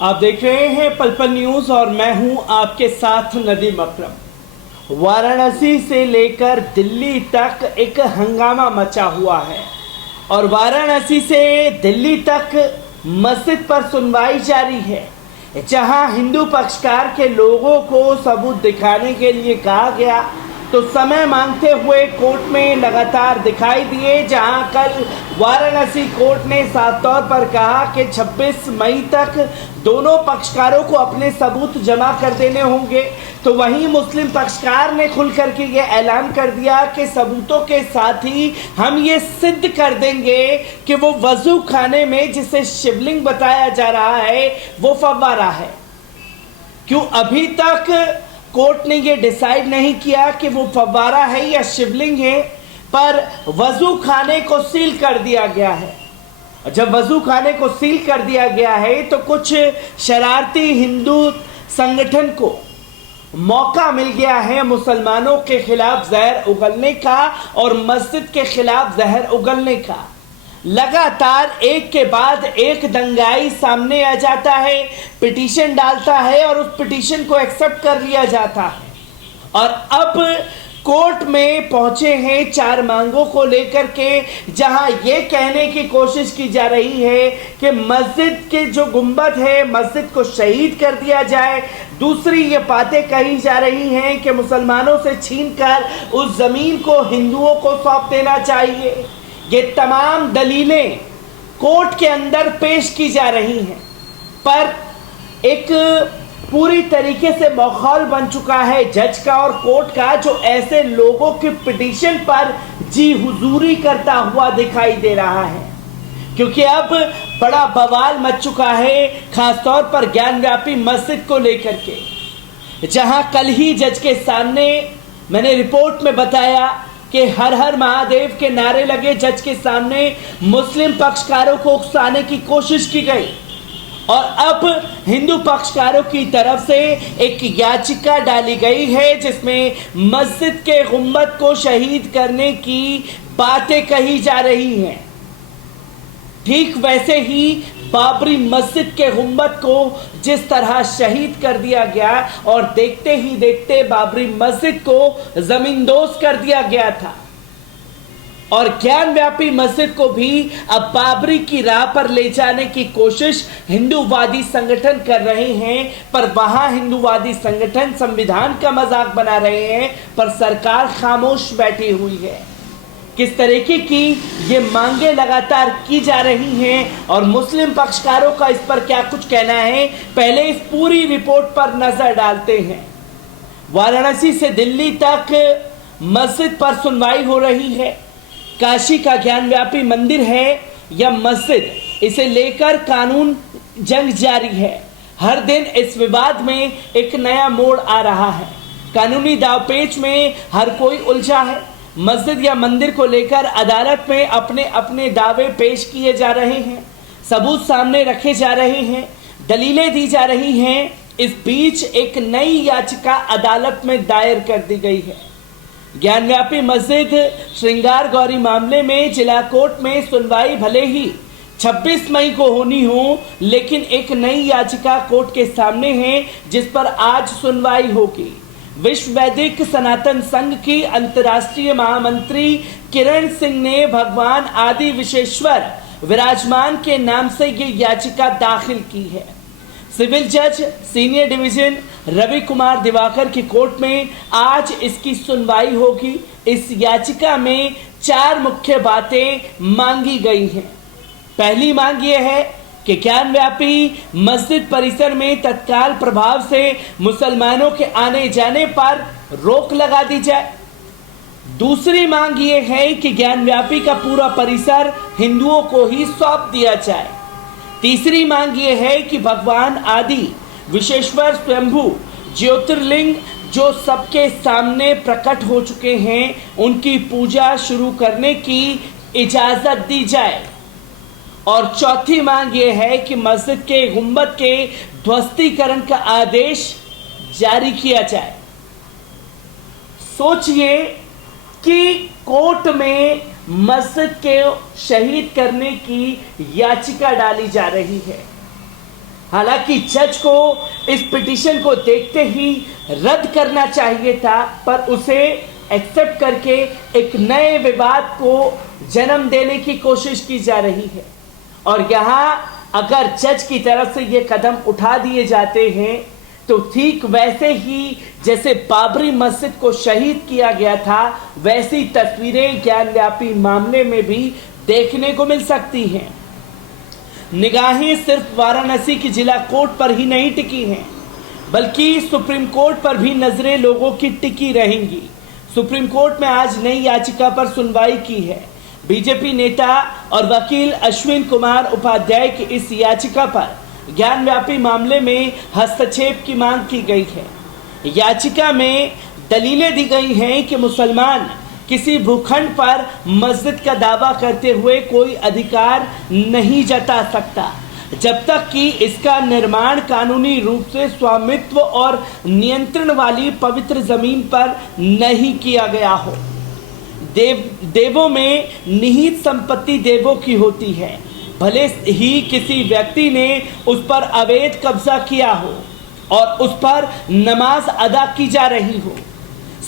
आप देख रहे हैं पल पल न्यूज और मैं हूं आपके साथ नदीम अकरम। वाराणसी से लेकर दिल्ली तक एक हंगामा मचा हुआ है और वाराणसी से दिल्ली तक मस्जिद पर सुनवाई जारी है, जहां हिंदू पक्षकार के लोगों को सबूत दिखाने के लिए कहा गया तो समय मांगते हुए कोर्ट में लगातार दिखाई दिए। जहां कल वाराणसी कोर्ट ने साफ तौर पर कहा कि 26 मई तक दोनों पक्षकारों को अपने सबूत जमा कर देने होंगे, तो वहीं मुस्लिम पक्षकार ने खुल करके ये ऐलान कर दिया कि सबूतों के साथ ही हम ये सिद्ध कर देंगे कि वो वजू खाने में जिसे शिवलिंग बताया जा रहा है वो फव्वारा है। क्यों अभी तक कोर्ट ने ये डिसाइड नहीं किया कि वो फव्वारा है या शिवलिंग है, पर वजू खाने को सील कर दिया गया है। जब वजू खाने को सील कर दिया गया है तो कुछ शरारती हिंदू संगठन को मौका मिल गया है मुसलमानों के खिलाफ जहर उगलने का और मस्जिद के खिलाफ जहर उगलने का। लगातार एक के बाद एक दंगाई सामने आ जाता है, पिटीशन डालता है और उस पिटीशन को एक्सेप्ट कर लिया जाता है। और अब कोर्ट में पहुंचे हैं 4 मांगों को लेकर के, जहां ये कहने की कोशिश की जा रही है कि मस्जिद के जो गुंबद है मस्जिद को शहीद कर दिया जाए। दूसरी ये बातें कही जा रही हैं कि मुसलमानों से छीनकर उस जमीन को हिंदुओं को सौंप देना चाहिए। ये तमाम दलीलें कोर्ट के अंदर पेश की जा रही हैं, पर एक पूरी तरीके से माहौल बन चुका है जज का और कोर्ट का, जो ऐसे लोगों की पिटीशन पर जी हुजूरी करता हुआ दिखाई दे रहा है। क्योंकि अब बड़ा बवाल मच चुका है, खासतौर पर ज्ञानव्यापी मस्जिद को लेकर के, जहां कल ही जज के सामने मैंने रिपोर्ट में बताया कि हर हर महादेव के नारे लगे जज के सामने, मुस्लिम पक्षकारों को उकसाने की कोशिश की गई और अब हिंदू पक्षकारों की तरफ से एक याचिका डाली गई है जिसमें मस्जिद के गुंबद को शहीद करने की बातें कही जा रही हैं। ठीक वैसे ही बाबरी मस्जिद के गुंबद को जिस तरह शहीद कर दिया गया और देखते ही देखते बाबरी मस्जिद को जमींदोज कर दिया गया था, और ज्ञानव्यापी मस्जिद को भी अब बाबरी की राह पर ले जाने की कोशिश हिंदूवादी संगठन कर रहे हैं। पर वहां हिंदूवादी संगठन संविधान का मजाक बना रहे हैं, पर सरकार खामोश बैठी हुई है। किस तरीके की ये मांगे लगातार की जा रही हैं और मुस्लिम पक्षकारों का इस पर क्या कुछ कहना है, पहले इस पूरी रिपोर्ट पर नजर डालते हैं। वाराणसी से दिल्ली तक मस्जिद पर सुनवाई हो रही है। काशी का ज्ञानव्यापी मंदिर है या मस्जिद, इसे लेकर कानून जंग जारी है। हर दिन इस विवाद में एक नया मोड़ आ रहा है। कानूनी दावपेच में हर कोई उलझा है। मस्जिद या मंदिर को लेकर अदालत में अपने अपने दावे पेश किए जा रहे हैं, सबूत सामने रखे जा रहे हैं, दलीलें दी जा रही हैं। इस बीच एक नई याचिका अदालत में दायर कर दी गई है। ज्ञानव्यापी मस्जिद श्रृंगार गौरी मामले में जिला कोर्ट में सुनवाई भले ही 26 मई को होनी हो, लेकिन एक नई याचिका कोर्ट के सामने है जिस पर आज सुनवाई होगी। विश्व वैदिक सनातन संघ की अंतर्राष्ट्रीय महामंत्री किरण सिंह ने भगवान आदि विश्वेश्वर विराजमान के नाम से ये याचिका दाखिल की है। सिविल जज सीनियर डिवीजन रवि कुमार दिवाकर की कोर्ट में आज इसकी सुनवाई होगी। इस याचिका में 4 मुख्य बातें मांगी गई हैं। पहली मांग ये है कि ज्ञानव्यापी मस्जिद परिसर में तत्काल प्रभाव से मुसलमानों के आने जाने पर रोक लगा दी जाए। दूसरी मांग ये है कि ज्ञानव्यापी का पूरा परिसर हिंदुओं को ही सौंप दिया जाए। तीसरी मांग ये है कि भगवान आदि विश्वेश्वर स्वयंभू ज्योतिर्लिंग जो सबके सामने प्रकट हो चुके हैं, उनकी पूजा शुरू करने की इजाजत दी जाए। और चौथी मांग यह है कि मस्जिद के गुंबद के ध्वस्तीकरण का आदेश जारी किया जाए। सोचिए कि कोर्ट में मस्जिद के शहीद करने की याचिका डाली जा रही है। हालांकि जज को इस पिटीशन को देखते ही रद्द करना चाहिए था, पर उसे एक्सेप्ट करके एक नए विवाद को जन्म देने की कोशिश की जा रही है। और यहाँ अगर जज की तरफ से ये कदम उठा दिए जाते हैं तो ठीक वैसे ही जैसे बाबरी मस्जिद को शहीद किया गया था, वैसी तस्वीरें ज्ञानव्यापी मामले में भी देखने को मिल सकती हैं। निगाहें सिर्फ वाराणसी की जिला कोर्ट पर ही नहीं टिकी हैं, बल्कि सुप्रीम कोर्ट पर भी नजरें लोगों की टिकी रहेंगी। सुप्रीम कोर्ट में आज नई याचिका पर सुनवाई की है। बीजेपी नेता और वकील अश्विन कुमार उपाध्याय की इस याचिका पर ज्ञानव्यापी मामले में हस्तक्षेप की मांग की गई है। याचिका में दलीलें दी गई हैं कि मुसलमान किसी भूखंड पर मस्जिद का दावा करते हुए कोई अधिकार नहीं जता सकता जब तक कि इसका निर्माण कानूनी रूप से स्वामित्व और नियंत्रण वाली पवित्र जमीन पर नहीं किया गया हो। देवों में निहित संपत्ति देवों की होती है, भले ही किसी व्यक्ति ने उस पर अवैध कब्जा किया हो और उस पर नमाज अदा की जा रही हो।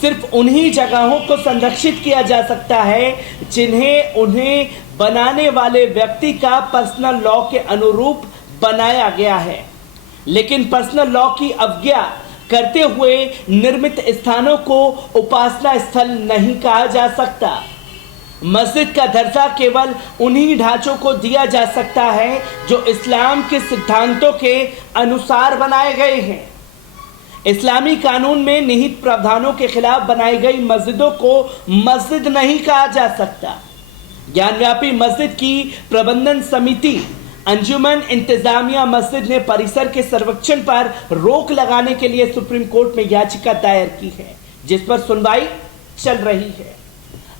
सिर्फ उन्हीं जगहों को संरक्षित किया जा सकता है जिन्हें उन्हें बनाने वाले व्यक्ति का पर्सनल लॉ के अनुरूप बनाया गया है। लेकिन पर्सनल लॉ की अवज्ञा करते हुए निर्मित स्थानों को उपासना स्थल नहीं कहा जा सकता। मस्जिद का दर्जा केवल उन्हीं ढांचों को दिया जा सकता है जो इस्लाम के सिद्धांतों के अनुसार बनाए गए हैं। इस्लामी कानून में निहित प्रावधानों के खिलाफ बनाई गई मस्जिदों को मस्जिद नहीं कहा जा सकता। ज्ञानव्यापी मस्जिद की प्रबंधन समिति अंजुमन इंतजामिया मस्जिद ने परिसर के सर्वेक्षण पर रोक लगाने के लिए सुप्रीम कोर्ट में याचिका दायर की है, जिस पर सुनवाई चल रही है।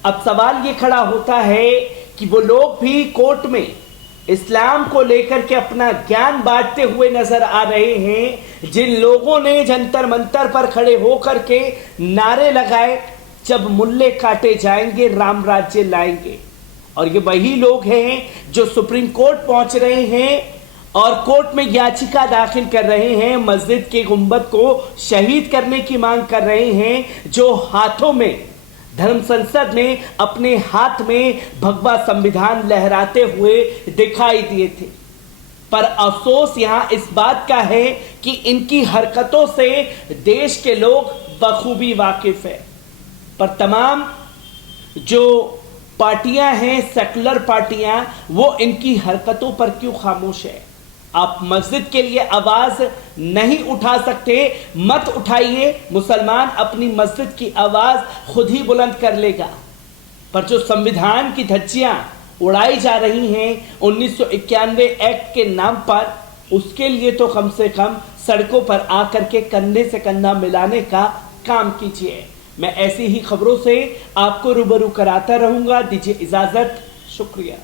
अब सवाल ये खड़ा होता है कि वो लोग भी कोर्ट में इस्लाम को लेकर के अपना ज्ञान बांटते हुए नजर आ रहे हैं, जिन लोगों ने जंतर मंतर पर खड़े होकर के नारे लगाए, जब मुल्ले काटे जाएंगे राम राज्य लाएंगे। और ये वही लोग हैं जो सुप्रीम कोर्ट पहुंच रहे हैं और कोर्ट में याचिका दाखिल कर रहे हैं, मस्जिद के गुंबद को शहीद करने की मांग कर रहे हैं, जो हाथों में धर्म संसद में अपने हाथ में भगवा संविधान लहराते हुए दिखाई दिए थे। पर अफसोस यहां इस बात का है कि इनकी हरकतों से देश के लोग बखूबी वाकिफ है। पर तमाम जो पार्टियां हैं, सेकुलर पार्टियां, वो इनकी हरकतों पर क्यों खामोश है? आप मस्जिद के लिए आवाज नहीं उठा सकते, मत उठाइए। मुसलमान अपनी मस्जिद की आवाज खुद ही बुलंद कर लेगा। पर जो संविधान की धज्जियां उड़ाई जा रही हैं 1991 एक्ट के नाम पर, उसके लिए तो कम से कम सड़कों पर आकर के कंधे से कंधा मिलाने का काम कीजिए। मैं ऐसी ही खबरों से आपको रूबरू कराता रहूंगा। दीजिए इजाजत, शुक्रिया।